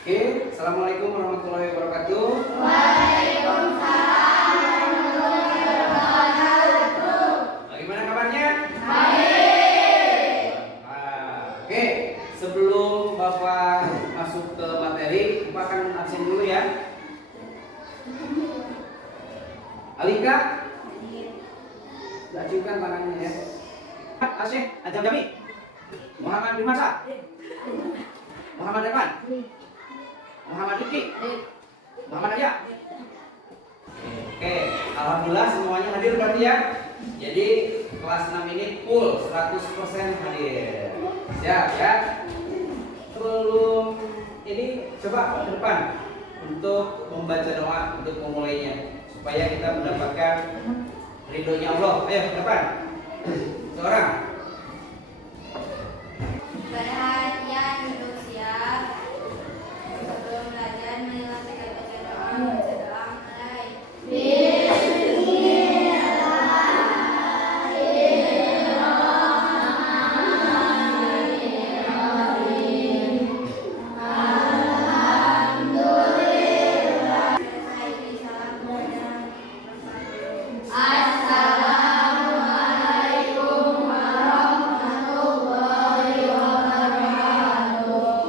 Oke, assalamualaikum warahmatullahi wabarakatuh. Waalaikumsalam warahmatullahi wabarakatuh. Bagaimana kabarnya? Baik. Oke, sebelum Bapak masuk ke materi, Bapak akan absen dulu ya. Alika, ajukan tangannya ya. Asyik, Ajam Jami, Muhammad bin Masa, Muhammad Irfan, Muhammad Rifki, Muhammad Arya. Oke, alhamdulillah semuanya hadir berarti ya. Jadi kelas 6 ini full 100% hadir. Siap ya. Sebelum ini coba ke depan untuk membaca doa untuk memulainya supaya kita mendapatkan ridhonya Allah. Ayo ke depan. Seorang. Perhatian duduk siap. Sebelum belajar marilah kita baca doa. Baca doa mulai.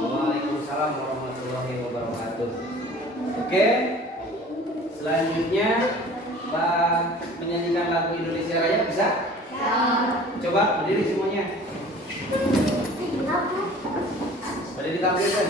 Waalaikumsalam warahmatullahi wabarakatuh. Oke, selanjutnya Mbak menyanyikan lagu Indonesia Raya bisa? Coba berdiri semuanya. Berdiri ditampilkan.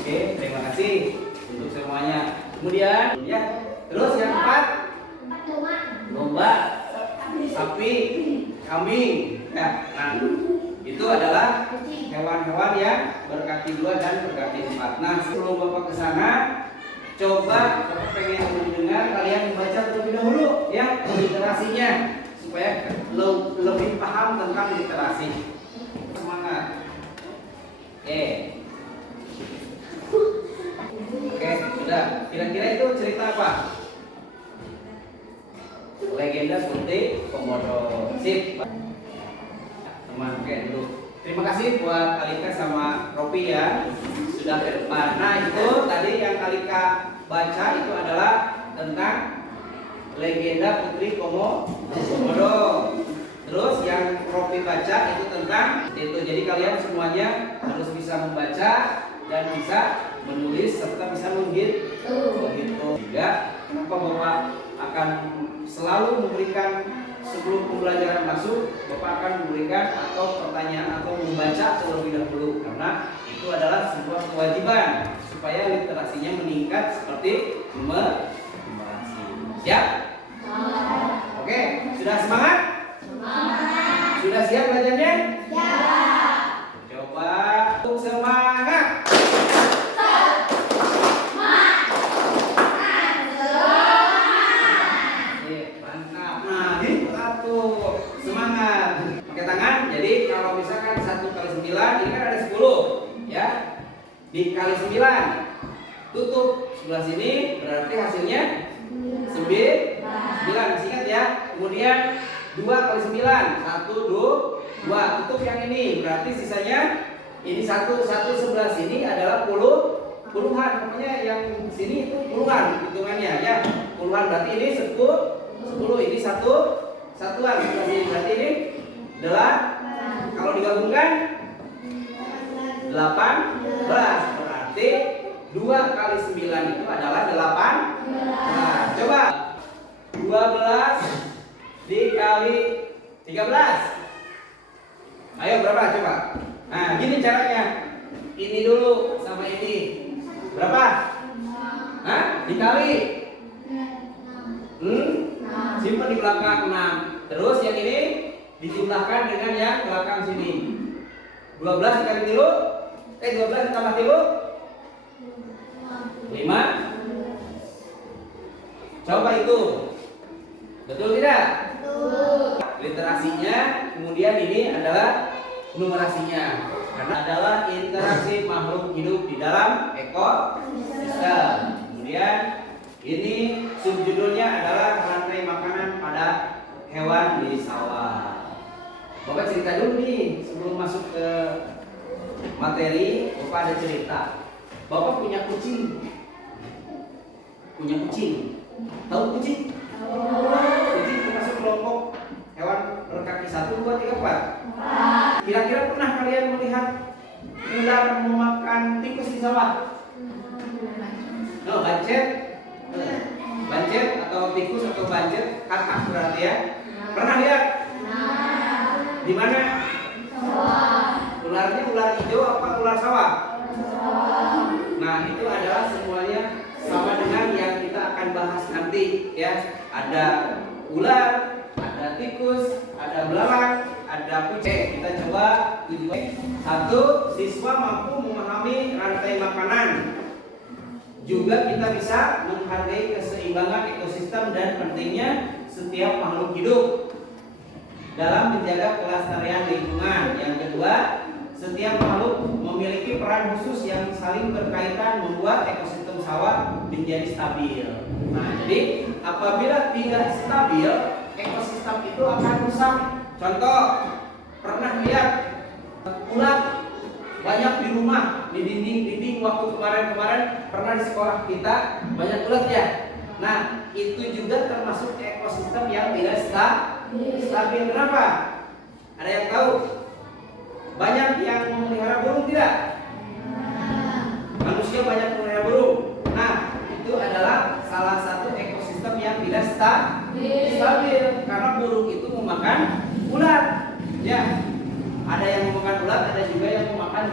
Oke, terima kasih untuk semuanya. Kemudian, ya, terus yang keempat, domba, sapi, kambing. Ya, nah, itu adalah hewan-hewan yang berkaki dua dan berkaki empat. Nah, sebelum Bapak ke sana, coba Bapak pengen mendengar kalian membaca terlebih dahulu ya literasinya supaya lebih paham tentang literasi. Semangat. Oke. Oke, sudah. Kira-kira itu cerita apa? Legenda seperti Komodo. Sip. Teman, oke dulu. Terima kasih buat Alika sama Ropi ya sudah ke depan. Nah itu tadi yang Alika baca itu adalah tentang legenda Putri Komodo. Terus yang Ropi baca itu tentang itu. Jadi kalian semuanya harus bisa membaca dan bisa menulis serta bisa menghitung. Juga kenapa Bapak akan selalu memberikan sebelum pembelajaran masuk, Bapak akan memberikan atau pertanyaan atau membaca terlebih dahulu karena itu adalah sebuah kewajiban supaya literasinya meningkat seperti numerasi. Siap? Oke, sudah semangat? Sudah siap belajarnya? Coba untuk semangat. Mantap. Nah, gitu semangat. Pakai tangan. Jadi kalau misalkan 1 kali 9 ini kan ada 10 ya. Dikali 9. Tutup sebelah sini berarti hasilnya 9. Ingat ya. Kemudian 2 kali 9 1 2. Tutup yang ini berarti sisanya ini satu sebelah sini adalah puluhan. Pokoknya yang sini itu puluhan hitungannya ya. Puluhan berarti ini 10 ini satuan berarti ini 8. Kalau digabungkan 18 berarti 2 kali 9 itu adalah 8. Nah, coba 12 dikali 13. Ayo berapa coba? Nah, gini caranya. Ini dulu sama ini. Berapa? Hah? Dikali. Simpan di belakang 6. Terus yang ini dijumlahkan dengan yang belakang sini. 12 dikali 12 ditambah 5. Coba itu. Betul tidak? Betul. literasinya, kemudian ini adalah numerasinya. Karena adalah interaksi makhluk hidup di dalam ekosistem. Kemudian ini subjudulnya adalah rantai makanan pada hewan di sawah. Bapak cerita dulu nih sebelum masuk ke materi. Bapak ada cerita. Bapak punya kucing. Tahu kucing? Kucing termasuk kelompok hewan berkaki 1, 2, 3, 4. Kira-kira pernah kalian melihat ular memakan tikus di sawah? No, bancet atau tikus atau bancet, katak berarti ya. Pernah lihat? Di mana? Ularnya ular hijau apa ular sawah? Nah, itu adalah semuanya sama dengan yang kita akan bahas nanti ya. Ada ular, ada tikus, ada belalang, ada kucing. Kita coba tujuan. 1. Siswa mampu memahami rantai makanan. Juga kita bisa menghargai keseimbangan ekosistem dan pentingnya setiap makhluk hidup dalam menjaga kelestarian lingkungan. Yang kedua, setiap makhluk memiliki peran khusus yang saling berkaitan membuat ekosistem sawah menjadi stabil. Nah, jadi apabila tidak stabil, ekosistem itu akan rusak. Contoh, pernah lihat ulat banyak di rumah, di dinding-dinding waktu kemarin-kemarin pernah di sekolah kita banyak ulat ya. Nah, itu juga termasuk ekosistem yang tidak stabil. Kenapa? Ada yang tahu? Banyak yang memelihara burung tidak? Manusia banyak memelihara burung. Nah, itu adalah salah satu ekosistem yang tidak stabil karena burung itu memakan ulat. Ya, ada yang memakan ulat, ada juga yang memakan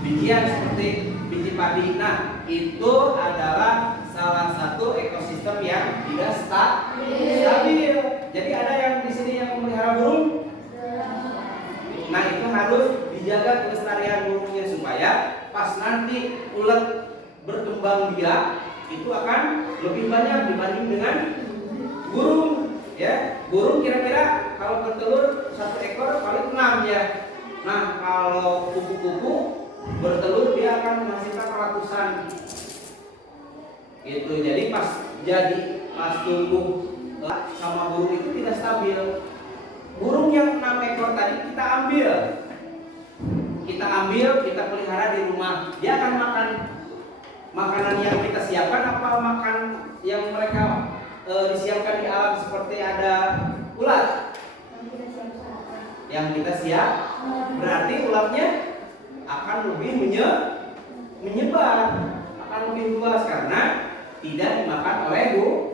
bijian seperti biji padi. Nah, itu adalah salah satu ekosistem yang tidak stabil. Jadi ada yang di sini yang memelihara burung. Nah, itu harus dijaga kelestarian burungnya supaya pas nanti ulat berkembang biak itu akan lebih banyak dibanding dengan burung. Ya, burung kira-kira kalau bertelur 1 ekor paling 6 ya. Nah, kalau kupu-kupu bertelur dia akan menghasilkan ratusan. Itu jadi pas tumbuh sama burung itu tidak stabil. Burung yang 6 ekor tadi kita ambil, kita pelihara di rumah. Dia akan makan makanan yang kita siapkan apa makan yang mereka disiapkan di alam seperti ada ulat yang kita siap. Berarti ulatnya akan lebih menyebar, akan lebih luas karena tidak dimakan oleh burung.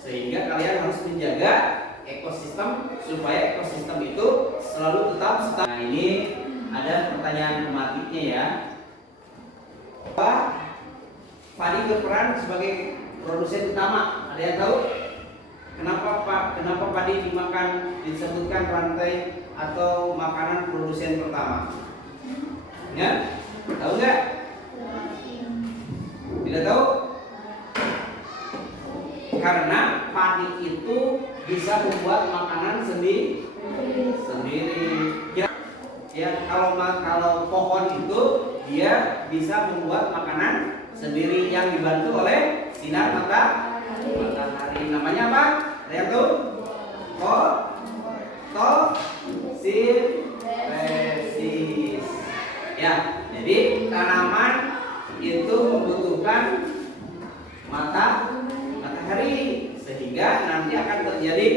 Sehingga kalian harus menjaga ekosistem supaya ekosistem itu selalu tetap stabil. Nah, ini ada pertanyaan tematiknya ya. Apa padi berperan sebagai produsen utama? Ada yang tahu? Kenapa padi disebutkan rantai atau makanan produsen pertama? Ya? Tahu nggak? Tidak tahu? Karena padi itu bisa membuat makanan sendiri. Ya, kalau pohon itu dia bisa membuat makanan sendiri yang dibantu oleh sinar matahari. Namanya apa? Ada yang tahu? Fotosintesis. Ya, jadi tanaman itu membutuhkan matahari sehingga nanti akan terjadi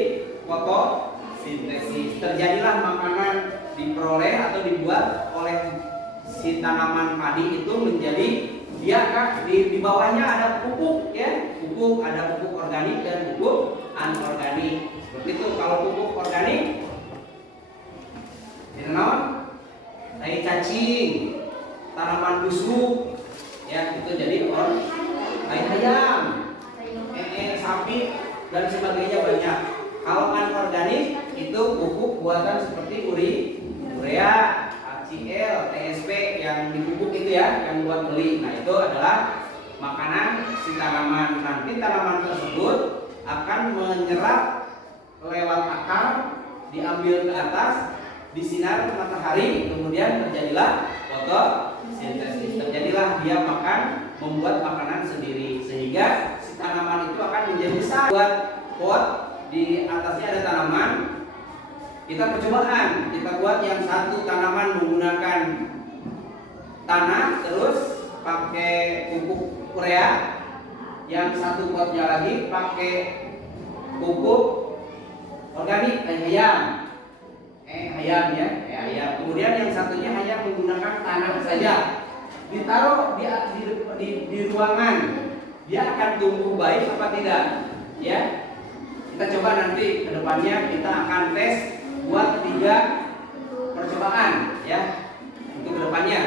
fotosintesis. Terjadilah makanan diperoleh atau dibuat oleh si tanaman padi itu menjadi dia kan di bawahnya ada pupuk ya, ada pupuk organik dan pupuk anorganik. Seperti itu. Kalau pupuk organik ditanam tai cacing, tanaman busuk ya, itu jadi tai ayam, sapi dan sebagainya banyak. Kalau anorganik itu pupuk buatan seperti urea, HCl, TSP yang dipupuk itu ya, yang buat beli. Nah, itu adalah makanan si tanaman. Nanti tanaman tersebut akan menyerap lewat akar diambil ke atas, disinar matahari, kemudian terjadilah fotosintesis. Terjadilah dia makan, membuat makanan sendiri, sehingga si tanaman itu akan menjadi besar. Buat pot, di atasnya ada tanaman. Kita percobaan, kita buat yang satu tanaman menggunakan tanah, terus pakai pupuk urea. Yang satu potnya lagi pakai pupuk organik, ayam ya, ayam. Kemudian yang satunya hanya menggunakan tanah saja. Ditaruh di ruangan, dia akan tumbuh baik apa tidak? Ya, kita coba nanti kedepannya kita akan tes buat 3 percobaan ya untuk kedepannya.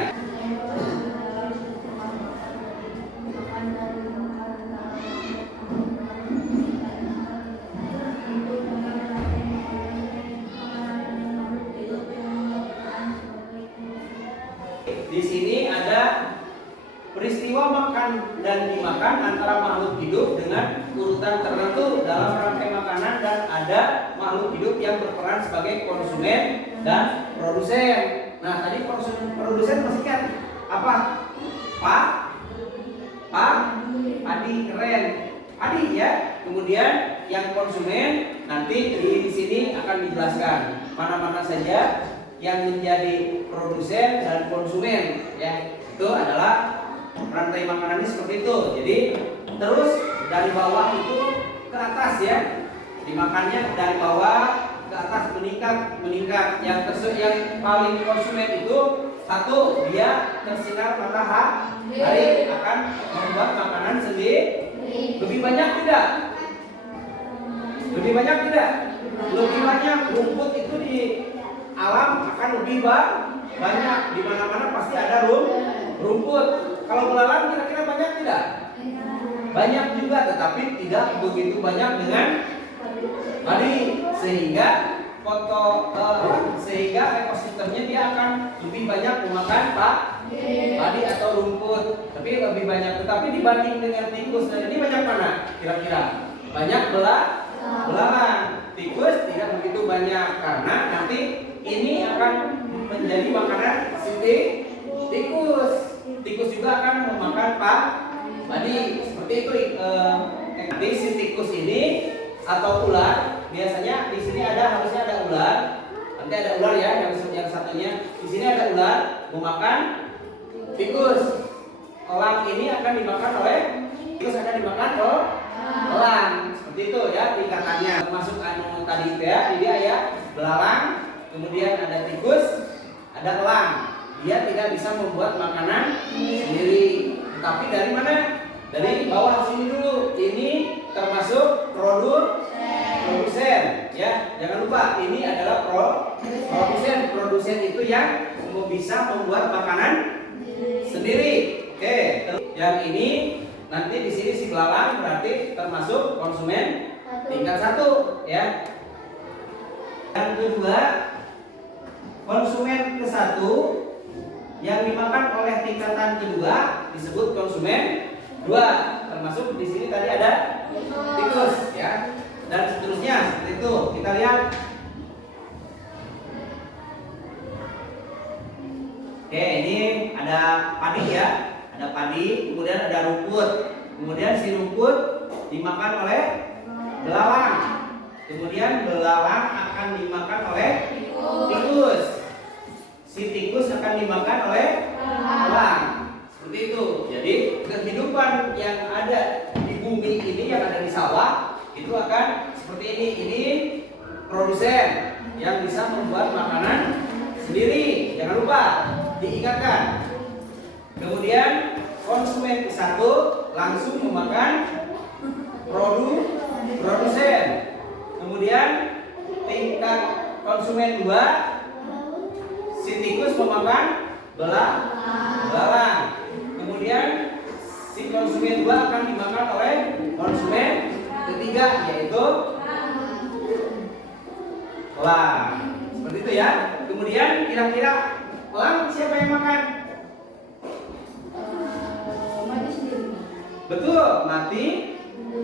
Di sini ada peristiwa makan dan dimakan antara makhluk hidup dengan urutan tertentu dalam rangkai makanan, dan ada makhluk hidup yang berperan sebagai konsumen dan produsen. Nah, tadi produsen masih kan apa? Padi, keren. Padi ya. Kemudian yang konsumen nanti di sini akan dijelaskan mana-mana saja yang menjadi produsen dan konsumen ya. Itu adalah rantai makanan ini seperti itu. Jadi terus dari bawah itu ke atas ya, dimakannya dari bawah ke atas meningkat. Yang paling konsumen itu satu, dia tersinar matahari akan membuat makanan sendiri. Lebih banyak tidak? Lebih banyak rumput itu di alam akan lebih banyak. Di mana-mana pasti ada rumput. Kalau belalang kira-kira banyak tidak? Banyak juga, tetapi tidak begitu banyak dengan padi, sehingga ekosistemnya dia akan lebih banyak memakan padi atau rumput, tapi lebih banyak. Tetapi dibanding dengan tikus, dan ini banyak mana? Kira-kira banyak belalang. Tikus tidak begitu banyak karena nanti ini akan menjadi makanan si tikus. Tikus juga akan memakan padi. Seperti itu. Nanti si tikus ini atau ular, biasanya di sini harusnya ada ular. Nanti ada ular ya, yang satunya. Di sini ada ular memakan tikus. Elang ini akan dimakan oleh tikus, akan dimakan oleh elang. Seperti itu ya tingkatannya. Termasuk tadi ya, dia ya belalang, kemudian ada tikus, ada elang. Dia tidak bisa membuat makanan sendiri. Tetapi dari mana? Dari bawah sini dulu. Ini termasuk produsen ya. Jangan lupa ini adalah produsen. Produsen itu yang bisa membuat makanan sendiri. Oke, yang ini nanti di sini si belalang berarti termasuk konsumen tingkat 1 ya. Yang kedua, konsumen ke-1 yang dimakan oleh tingkatan kedua disebut konsumen 2. Termasuk di sini tadi ada tikus ya, dan seterusnya seperti itu. Kita lihat. Oke, ini ada padi ya, ada padi, kemudian ada rumput. Kemudian si rumput dimakan oleh belalang. Kemudian belalang akan dimakan oleh tikus. Si tikus akan dimakan oleh elang. Seperti itu. Jadi kehidupan yang ada di bumi ini, yang ada di sawah, itu akan seperti ini. Ini produsen yang bisa membuat makanan sendiri. Jangan lupa diingatkan. Kemudian konsumen ke-1 langsung memakan produsen. Kemudian tingkat konsumen 2, si tikus memakan belalang. Kemudian si konsumen 2 akan dimakan oleh konsumen ketiga, yaitu elang. Seperti itu ya. Kemudian kira-kira elang siapa yang makan? Mati sendiri. Betul, mati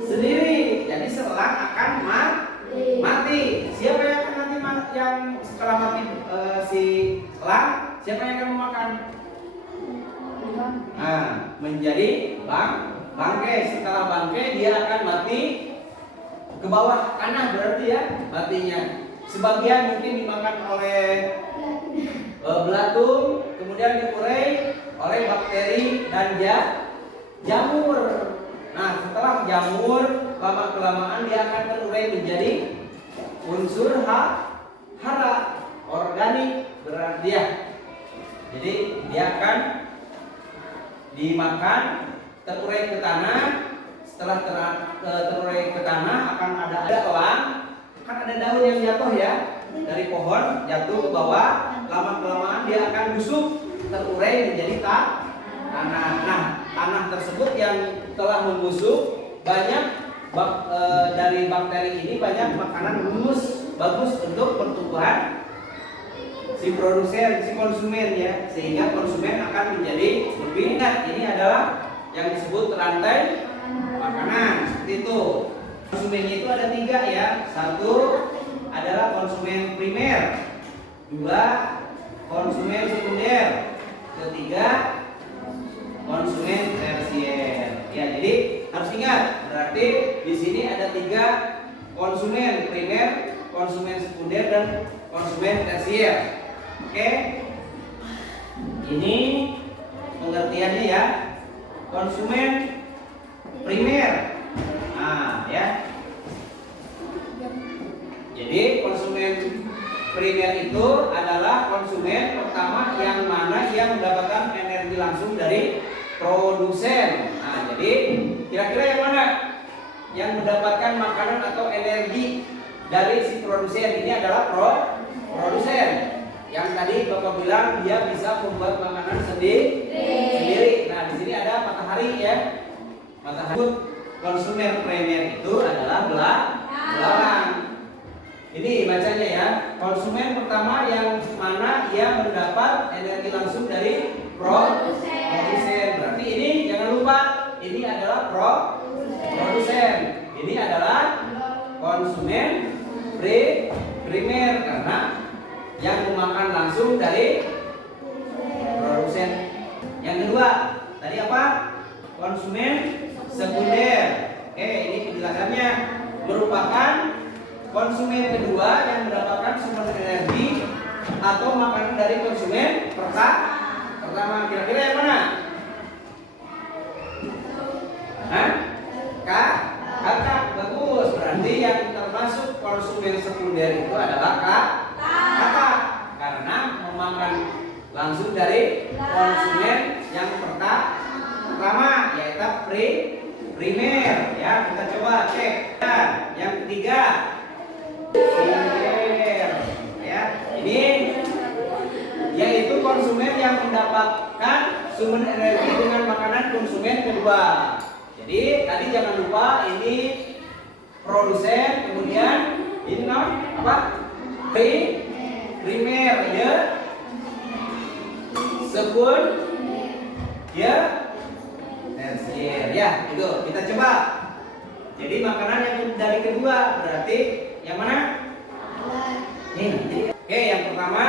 sendiri. Jadi seelang akan mati. Siapa yang akan nanti yang setelah mati si elang, siapa yang akan memakan? Nah, menjadi bangkai. Setelah bangkai dia akan mati ke bawah tanah, berarti ya matinya. Sebagian mungkin dimakan oleh belatung, kemudian diurai oleh bakteri dan jamur. Nah, setelah jamur, lama kelamaan dia akan terurai menjadi unsur hara organik, berarti ya. Jadi dia akan dimakan, terurai ke tanah. Setelah terurai ke tanah akan ada elang, kan ada daun yang jatuh ya dari pohon, jatuh ke bawah. Lama kelamaan dia akan busuk, terurai menjadi tanah. Nah, tanah tersebut yang telah membusuk, banyak dari bakteri ini banyak makanan humus, bagus untuk pertumbuhan si produsen, si konsumen ya, sehingga konsumen akan menjadi lebih ingat. Ini adalah yang disebut rantai makanan, seperti itu. Konsumennya itu ada 3 ya. 1 adalah konsumen primer, 2 konsumen sekunder, 3 konsumen tersier. Ya, jadi harus ingat, berarti di sini ada 3 konsumen primer, konsumen sekunder dan konsumen tersier. Oke, ini pengertiannya ya. Konsumen primer, nah ya. Jadi konsumen primer itu adalah konsumen pertama yang mana yang mendapatkan energi langsung dari produsen. Nah, jadi kira-kira yang mana yang mendapatkan makanan atau energi dari si produsen? Ini adalah produsen. Yang tadi Bapak bilang dia bisa membuat makanan sendiri. Nah, di sini ada matahari ya. Matahari. Konsumen primer itu adalah belalang. Ini bacanya ya. Konsumen pertama yang mana ia mendapat energi langsung dari produsen. Berarti ini jangan lupa, ini adalah produsen. Ini adalah konsumen primer karena yang memakan langsung dari produsen. Yang kedua, tadi apa? Konsumen sekunder. Oke, ini penjelasannya, merupakan konsumen kedua yang mendapatkan sumber energi atau makanan dari konsumen pertama. Kira-kira yang mana? Kakak, bagus. Berarti yang termasuk konsumen sekunder itu adalah kakak, karena memakan langsung dari konsumen yang pertama, yaitu primer. Ya, kita coba cek. Dan yang ketiga, ya, ini yaitu konsumen yang mendapatkan sumber energi dengan makanan konsumen kedua. Jadi tadi jangan lupa ini produsen, kemudian ini apa? Primer ya, sekunder ya, tersier ya. Itu kita coba. Jadi makanan yang dari kedua berarti yang mana? Ini nanti. Oke, yang pertama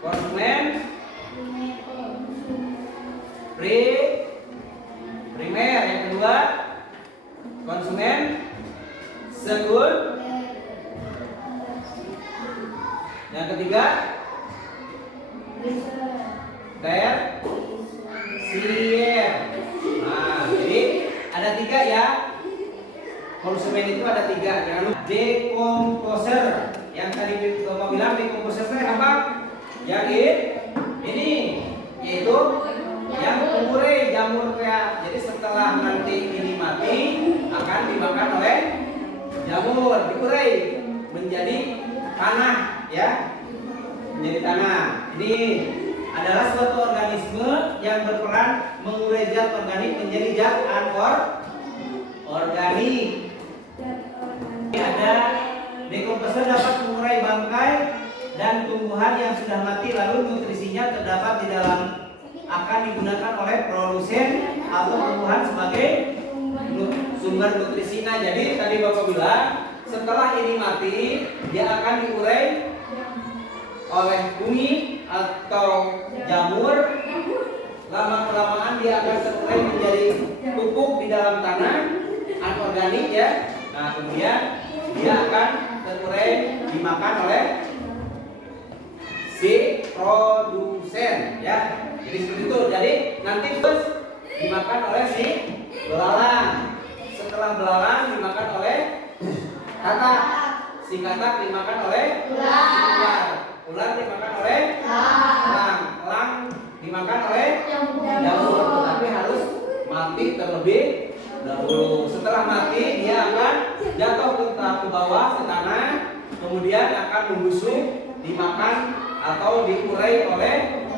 konsumen primer, yang kedua konsumen sekunder, yang ketiga tersier. Nah, jadi ada 3 ya. Konsumen itu ada 3. Jangan lupa dekomposer. Yang tadi Bapak bilang dekomposer itu apa? Yang ini yaitu yang mengurai jamur kayak. Jadi setelah nanti ini mati akan dimakan oleh jamur, diurai menjadi tanah ya. Menjadi tanah. Ini adalah suatu organisme yang berperan mengurai zat organik menjadi zat anorganik. Ada dekomposer dapat mengurai bangkai dan tumbuhan yang sudah mati, lalu nutrisinya terdapat di dalam, akan digunakan oleh produsen atau tumbuhan sebagai sumber nutrisi. Nah, jadi tadi Bapak bilang setelah ini mati, dia akan diurai oleh bumi atau jamur. Lama-kelamaan dia akan terurai menjadi pupuk di dalam tanah, anorganik ya. Nah, kemudian dia akan terurai dimakan oleh si produsen ya. Jadi seperti itu. Jadi nanti terus dimakan oleh si belalang. Setelah belalang dimakan oleh katak. Si katak dimakan oleh ular. Ular dimakan oleh elang. Elang dimakan oleh jamur. Tetapi harus mati terlebih dahulu. Setelah mati dia akan jatuh ke bawah ke tanah, kemudian akan membusuk, dimakan atau diurai oleh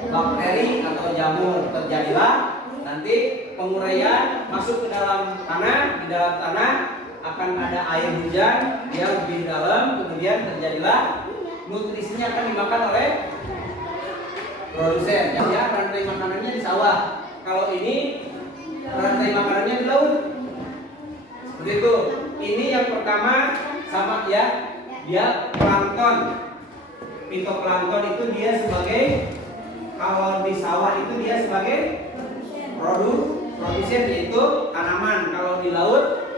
bakteri atau jamur. Terjadilah nanti penguraian masuk ke dalam tanah. Di dalam tanah akan ada air hujan, dia lebih dalam, kemudian terjadilah nutrisinya akan dimakan oleh produsen. Ya, rantai makanannya di sawah. Kalau ini rantai makanannya di laut. Seperti itu. Ini yang pertama sama ya, dia plankton. Fitoplankton itu dia sebagai, kalau di sawah itu dia sebagai produsen, yaitu tanaman. Kalau di laut,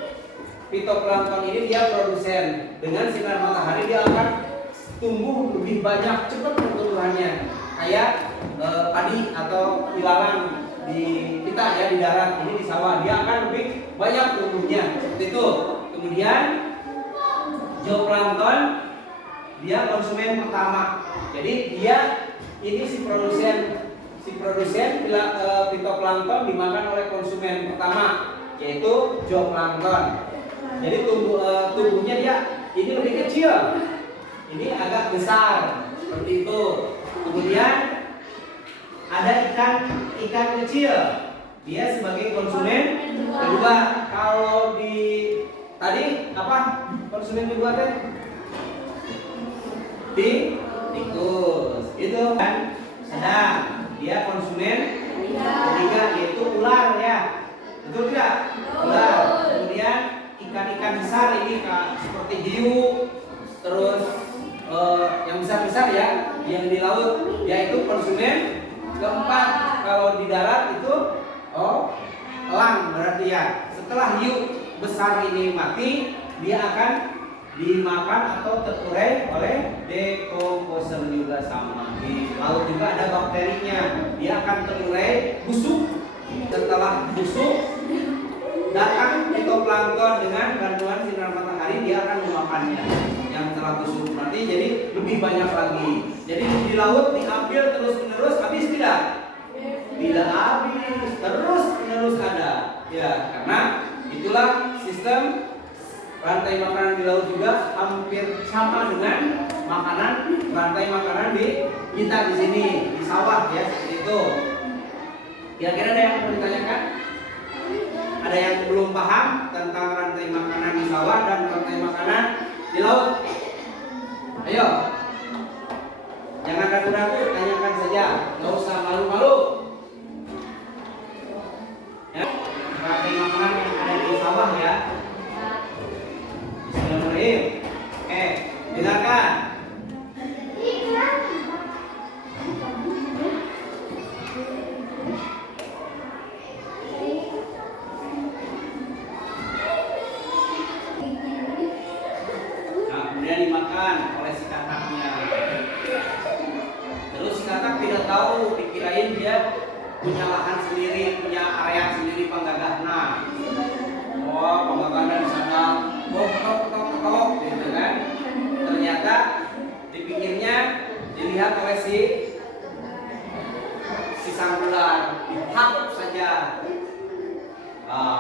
fitoplankton ini dia produsen. Dengan sinar matahari dia akan tumbuh lebih banyak, cepat pertumbuhannya. Kayak padi atau ilalang di kita ya, di darat. Ini di sawah dia akan lebih banyak tumbuhnya. Seperti itu. Kemudian zooplankton dia konsumen pertama. Jadi dia ini si produsen bila fitoplankton dimakan oleh konsumen pertama, yaitu zooplankton. Jadi tubuhnya dia ini lebih kecil, ini agak besar seperti itu. Kemudian ada ikan kecil, dia sebagai konsumen kedua. Kalau di tadi apa konsumen kedua teh? Tikus itu kan. Sedang dia konsumen ketiga, yaitu ular ya, betul tidak? Ular. Kemudian ikan-ikan besar ini seperti hiu, terus yang besar-besar ya, yang di laut, yaitu konsumen keempat. Kalau di darat itu elang berarti ya. Setelah hiu besar ini mati, dia akan dimakan atau terurai oleh decomposer juga sama. Di laut juga ada bakterinya, dia akan terurai, busuk. Setelah busuk, datang fitoplankton dengan bantuan sinar matahari, dia akan memakannya. Yang telah busuk nanti jadi lebih banyak lagi. Jadi di laut diambil terus menerus, habis tidak? Tidak habis, terus menerus ada. Ya, karena itulah sistem rantai makanan di laut juga hampir sama dengan rantai makanan di kita di sini di sawah ya, seperti itu. Kira-kira ada yang perlu ditanyakan? Ada yang belum paham tentang rantai makanan di sawah dan rantai makanan di laut? Ayo, jangan ragu-ragu, tanyakan saja, nggak usah malu-malu. Ya, rantai makanan yang ada di sawah ya. Bismillahirrahmanirrahim. Oke, dengarkan. Nah, kemudian dimakan oleh si kataknya. Terus si katak tidak tahu, dikirain dia punya lahan sendiri, punya area sendiri penggagahna. Oh, penggagahna di sana. Tok gitu kan. Ternyata dipikirnya dilihat oleh si sang ular, dihap saja.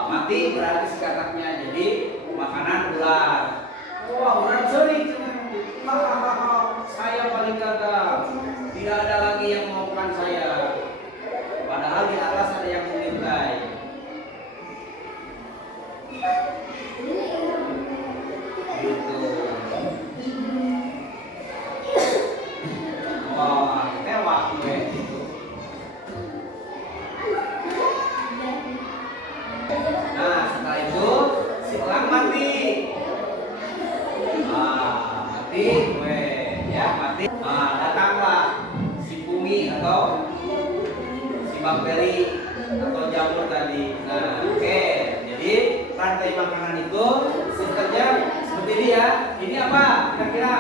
Mati berarti si kataknya jadi makanan ular. Wah, ular sorry. Saya paling gagal. Tidak ada lagi yang mau makan saya. Padahal di atas ada yang mengintai. Gitu. Wah, tewak gue gitu. Nah, setelah itu si elang mati. ya mati. Nah, datanglah si fungi atau si bakteri atau jamur tadi. Nah, oke. Jadi rantai makanan itu sistemnya seperti ini ya. Ini apa? Kira-kira?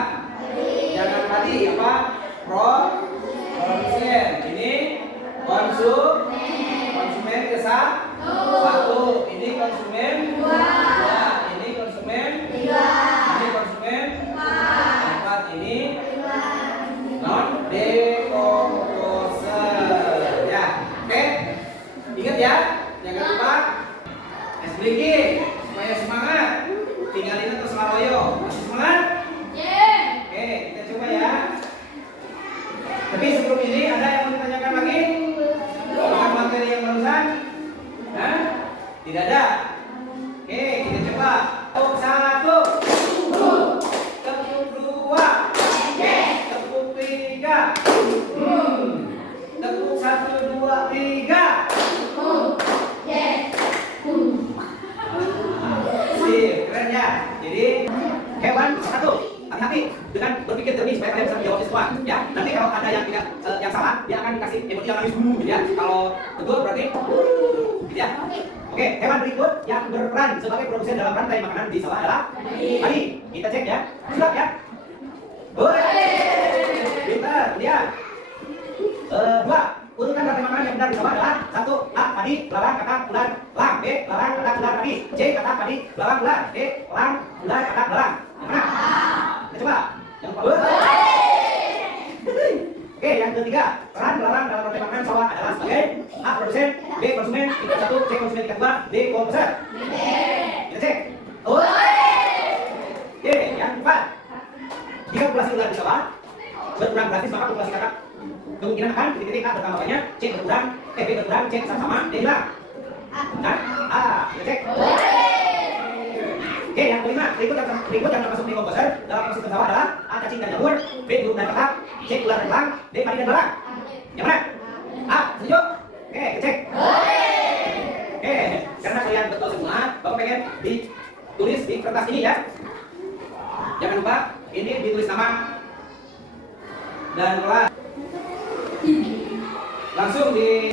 Jangan tadi apa? Produsen. Ini konsumen ke satu. Ini konsumen dua. Ini konsumen tiga. Ini konsumen empat. Ini non decomposer. Ya, oke. Ingat ya, jangan lupa es blinky supaya semangat. Tinggalin atau selaroyo. Masih semangat? Oke, kita coba ya. Tapi sebelum ini ada yang mau ditanyakan lagi? Dengan materi yang barusan? Hah? Tidak ada. Oke, kita coba. Tepuk satu, tepuk dua, tepuk tiga, tepuk satu, dua, tiga. Sip, keren ya. Jadi hewan satu. Hati-hati dengan berpikir jernih supaya kalian bisa menjawab semua. Ya, nanti kalau ada yang tidak yang salah, dia akan dikasih emoji yang habis gitu ya. Kalau betul berarti gitu ya. Oke, hewan berikut yang berperan sebagai produsen dalam rantai makanan di sawah adalah padi. Kita cek ya. Siap ya. Pintar, dia. Dua. Urutan rantai makanan yang benar di sawah adalah satu. A. Padi, belalang, kata, ular, lang. B. Belalang, kata, ular, padi. C. Kata, padi, belalang, ular. D. Lang, ular, kata, belalang. Yang mana? Kita coba. Yang kedua. Oke, yang ketiga, peran belalang dalam rantai makanan sawah adalah sebagai A. Produsen, B. Konsumen, tingkat 1, C. Konsumen tingkat 2, D. Komposer. Kita cek. Oke, yang keempat, jika populasi ular di sawah berkurang drastis maka populasi kakak kemungkinan akan titik-titik A bertambah banyak, C berkurang, B berkurang, C sama, D hilang. Nah, A, kita cek. Oke, yang kelima, berikut yang termasuk di komposer dalam ekosistem sawah adalah A. Cacing dan jamur, B. Burung dan petak, C. Ular dan elang, D. Padi dan belalang. Yang mana? A. Setuju? Oke, cek. Oke, karena kalian betul semua, Bapak pengen ditulis di kertas ini ya. Jangan lupa, ini ditulis nama dan kelas. Langsung di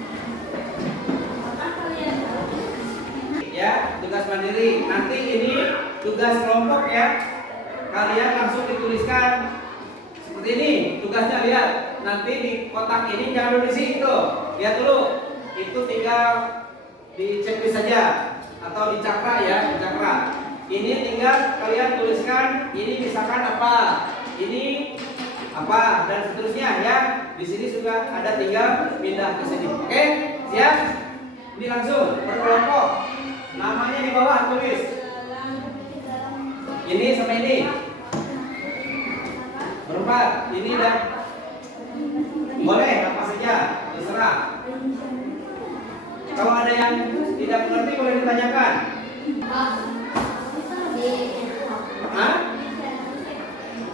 ya, tugas mandiri. Nanti ini tugas kelompok ya. Kalian langsung dituliskan seperti ini. Tugasnya lihat. Nanti di kotak ini jangan dulu diisi itu. Lihat dulu. Itu tinggal di checklist saja atau di cakra ya, di cakra. Ini tinggal kalian tuliskan ini misalkan apa, ini apa dan seterusnya ya. Di sini juga ada, tinggal pindah ke sini. Oke, siap? Ini langsung berkelompok. Namanya di bawah tulis. Ini sama ini. Berempat. Ini dan boleh apa saja, terserah. Kalau ada yang tidak mengerti boleh ditanyakan. Hah?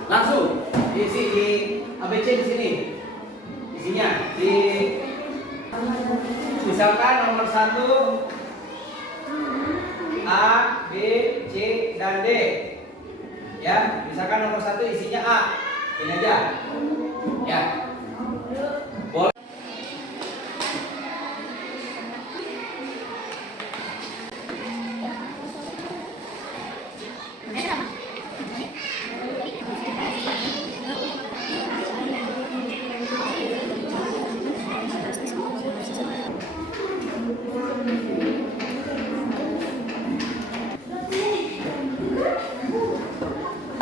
Langsung diisi di ABC di sini. Isinya di misalkan nomor 1 A, B, C, dan D. Ya, misalkan nomor 1 isinya A. Ini aja. Ya. Boleh.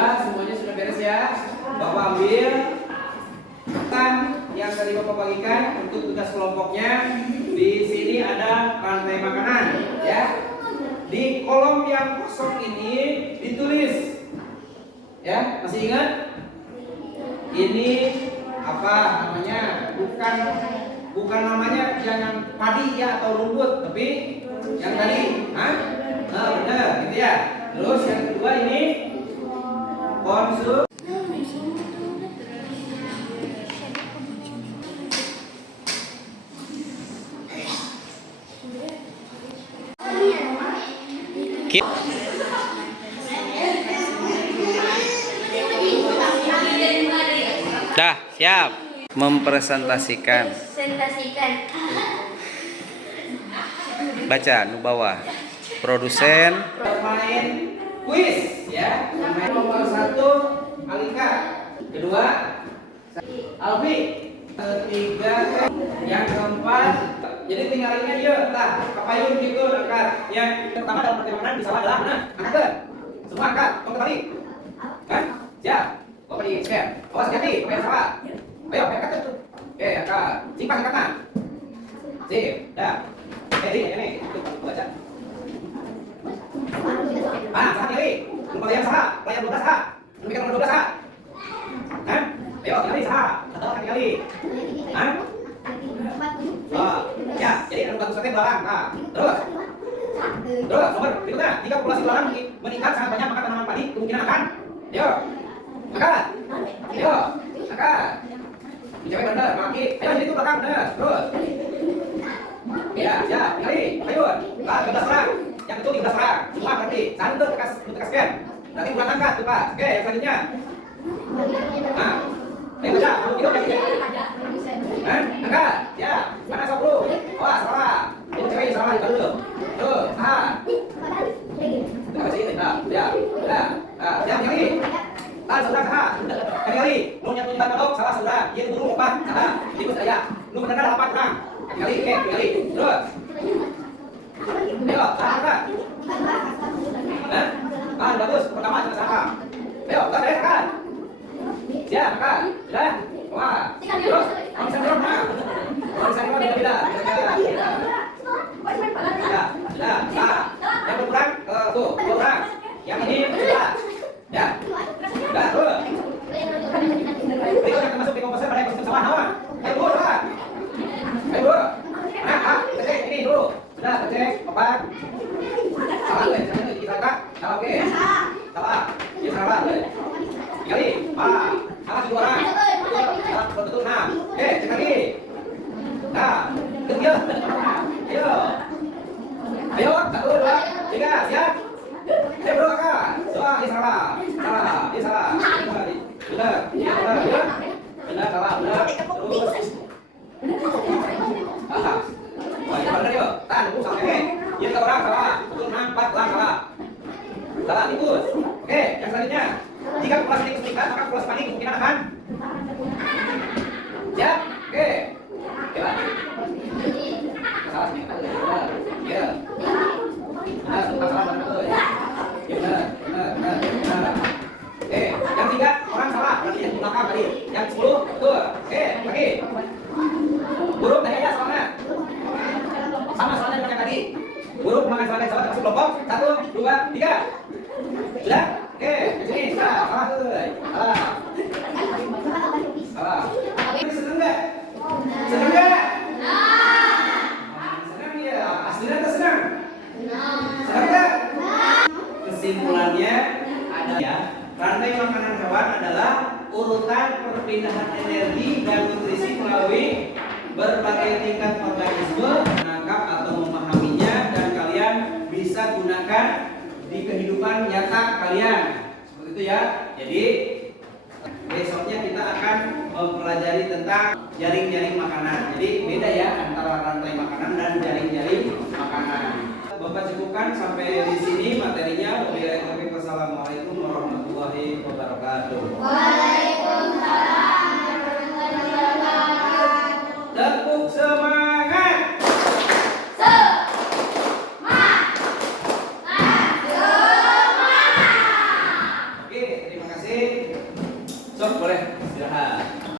Semuanya sudah beres ya. Bapak ambil yang tadi Bapak bagikan untuk tugas kelompoknya. Di sini ada rantai makanan ya. Di kolom yang kosong ini ditulis ya. Masih ingat? Ini apa namanya? Bukan namanya jangan padi ya atau rumput, tapi yang tadi. Hah? Nah, benar gitu ya. Terus yang kedua ini konsum. Ini Dah, siap. Mempresentasikan. Presentasikan. Baca nu bawah. Produsen main kuis ya. Main nomor 1 Alika. Kedua Alfi. Ketiga yang keempat. Jadi tinggal ini aja. Tah, kapayun gitu angkat. Yang pertama dalam pertimbangan bisa adalah nah, angkat. Semua angkat, tong tali. Kan? Siap. Kok di scan. Awas hati, apa yang salah? Ayo, angkat tuh. Oke, angkat. Simpan angkatan. Sip, dah. Ini, itu baca. Salah kiri. Pelayan salah, pelayan 12 salah. Demikian nomor 12 salah. Kan? Ayo, kali salah. Atau kali. Hah? Oh, ya, jadi ada batu sate belakang. Nah, terus. Terus, nomor berikutnya, jika populasi belakang meningkat sangat banyak, maka tanaman padi kemungkinan akan. Ayo, angkat. Ayo, angkat. Cewek benar, kaki. Ayo, jadi itu belakang benar. Terus. Ya, kali. Ayo, 13 orang. Yang itu 13 orang. Semua berarti. Satu tekas. Nanti bulan angkat tuh, Pak. Oke, yang selanjutnya. Nah, ayo baca. Kamu hidup lagi. Angkat. Ya, mana 10? Wah, salah. Ini cewek salah itu dulu. Tuh, kita baca ini. Nah, ya. Yang kali. Saudara salah. Kali. Lu yang punya batok salah saudara. Dia itu dulu 4. Salah. Ikut saya. Lu benar 8 orang. Kali. Terus. Ayo, angkat. Bagus. Pertama sudah salah. Ayo, angkat. Ya, angkat. Sudah. Wah. Terus. Kamu bisa dorong, nah. Kamu bisa dorong, beda. Sudah. Yang berkurang, tuh, 2 orang. Yang ini, sudah. Ya. Sudah, terus. Berikut yang masuk di komposer pada ekosistem sawah, hawa. Ayo, dulu, salah. Ayo, dulu. Nah, cek ini dulu. Sudah, cek, papan. Salah, gue. Jangan kita angkat. Salah, oke. Salah. Ya, salah, gue. Kali. Salah 2 orang. Betul. Nah, oke, cek lagi. Nah, ketiga. Ayo, 1, 2, 3, siap. Ayo, bro, kakak. Doa, ini salah. Ini salah. Benar. Benar, salah. Terus. Wah, ini benar yuk. Tahan, tunggu sampai ini. Ini 3 orang salah. Betul, 4 orang salah. Salah, tikus. Oke, yang selanjutnya. Jika populasi tikus meningkat, maka populasi padi kemungkinan akan. Siap. Oke. Salah sini. Ya. Salah benar. Ya, benar. Oke, yang 3 orang salah. Berarti yang belakang tadi. Yang 10 betul. Oke, lagi. Burung tadi aja soalnya. Sama soalnya dengan yang tadi. Burung makan soalnya salah masuk kelompok. 1, 2, 3. Sudah? Oke, ke sini. Salah. Ini seneng nggak? Seneng nggak? Senang ya. Aslinya atau senang? Senang nggak? Kesimpulannya ada ya. Rantai makanan hewan adalah urutan perpindahan energi dan nutrisi melalui berbagai tingkat organisme menangkap atau memahaminya dan kalian bisa gunakan di kehidupan nyata kalian. Seperti itu ya. Jadi besoknya kita akan mempelajari tentang jaring-jaring makanan. Jadi beda ya antara rantai makanan dan jaring-jaring makanan.